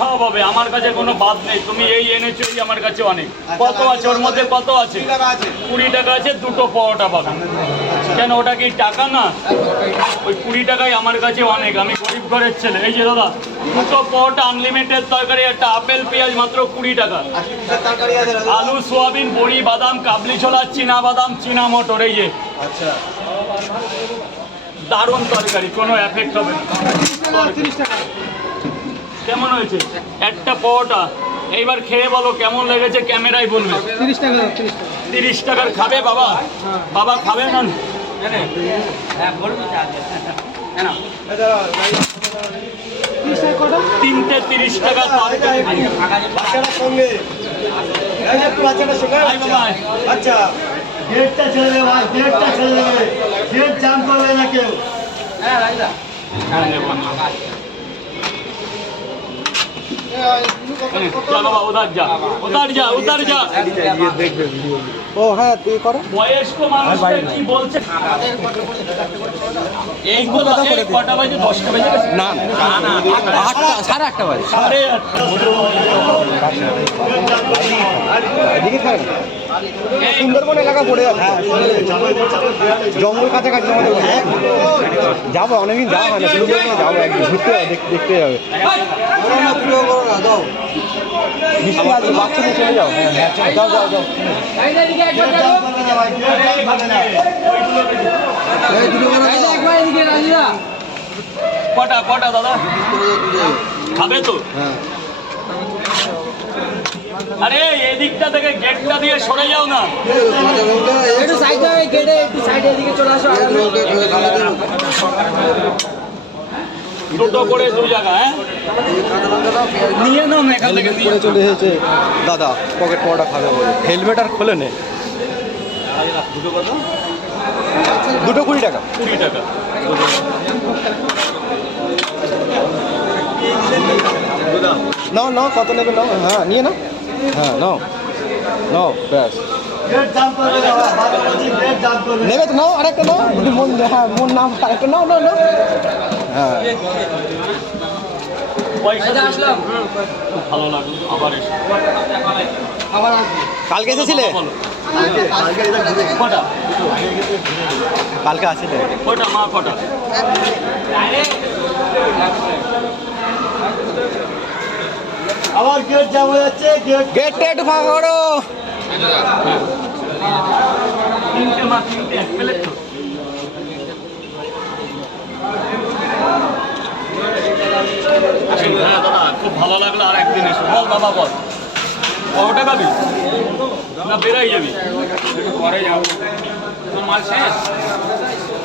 সব হবে, আমার কাছে কোনো বাদ নেই। তুমি এই এনেছো, এই আমার কাছে অনেক। কত আছে ওর মধ্যে? কত আছে? 20 টাকা আছে, দুটো পরোটা পাবেন। কেন, ওটা কি টাকা না? ওই 20 টাকায় আমার কাছে অনেক। আমি গরিব ঘরের ছেলে। এই যে দাদা, দুটো পরোটা, আনলিমিটেড তরকারি, একটা আপেল পেঁয়াজ, মাত্র 20 টাকা। আলু, সোয়াবিন, বড়ি, বাদাম, কাবলি ছোলা, চীনা বাদাম, চীনা মটর। এই যে দারুণ তরকারি, কোনো এফেক্ট হবে না। কেমন হয়েছে একটা পরোটা? এইবার খেয়ে বলো কেমন লেগেছে, ক্যামেরায় বলবে। 30 টাকার খাবে বাবা? বাবা খাবে না? তিনটে 30 টাকা আচ্ছা, ডেটটা ছেড়ে দেবে ভাই, ডেটটা ছেড়ে দেবে, ডেট জাম করবে না কেউ। ও হ্যাঁ, তুই করো। বয়স্ক মানুষটা কি বলছে? এই কটা বাজে? 10টা বাজে? না না, 8টা, 8:30 বাজে। 8:30। এদিকে থাকেন। সুন্দরবন এলাকা পড়ে যাচ্ছে, জঙ্গল কাছাকাছি আমাদের। যাবো, অনেকদিন যাওয়া হয় না, সুন্দরবনে যাবো একদিন, ঘুরতে যাবো, দেখতে যাবে। বৃষ্টি আজকে বাচ্চাদের চলে যাও। যাও যাও যাও। কটা দাদা খাবে তো? আরে এদিকটা থেকে গেটটা দিয়ে সরে যাও না। একটু সাইডে গেটে, একটু সাইডে এদিকে চলে আসো। দুটো করে 2 জায়গা। হ্যাঁ, নিয়ে নাও না, এখান থেকে করে চলে এসেছে দাদা, পকেট পরোটা খাবে বলে। হেলমেট আর খোলে নে। দুটো 20 টাকা। 20 টাকা। নাও নাও, কত নেবে নাও। হ্যাঁ, নিয়ে নাও। হ্যাঁ, নাও নাও, ব্যাস। ডেট জাম করবে না ভাই, বাদ বলছি, ডেট জাম করবে। নেবে তো নাও, আরেকটা নাও। যদি মন, হ্যাঁ মন নাও, আরেকটা নাও নাও নাও। হ্যাঁ, আসলাম, ভালো লাগলো, আবার এসো। আবার আসবো। কালকে এসেছিলে? বলো কটা? কালকে আসছিলে? কটা মা, কটা? আবার গেট জাম হয়ে যাচ্ছে, গেটটা একটু ফাঁকা করো। 3টে মা, 3টে, 1 প্লেট তো। হ্যাঁ দাদা, খুব ভালো লাগলো, আর একদিন এসো। বল বাবা, বল পরোটা খাবি না বেরাই যাবি? পরে যাবো, মাল শেষ।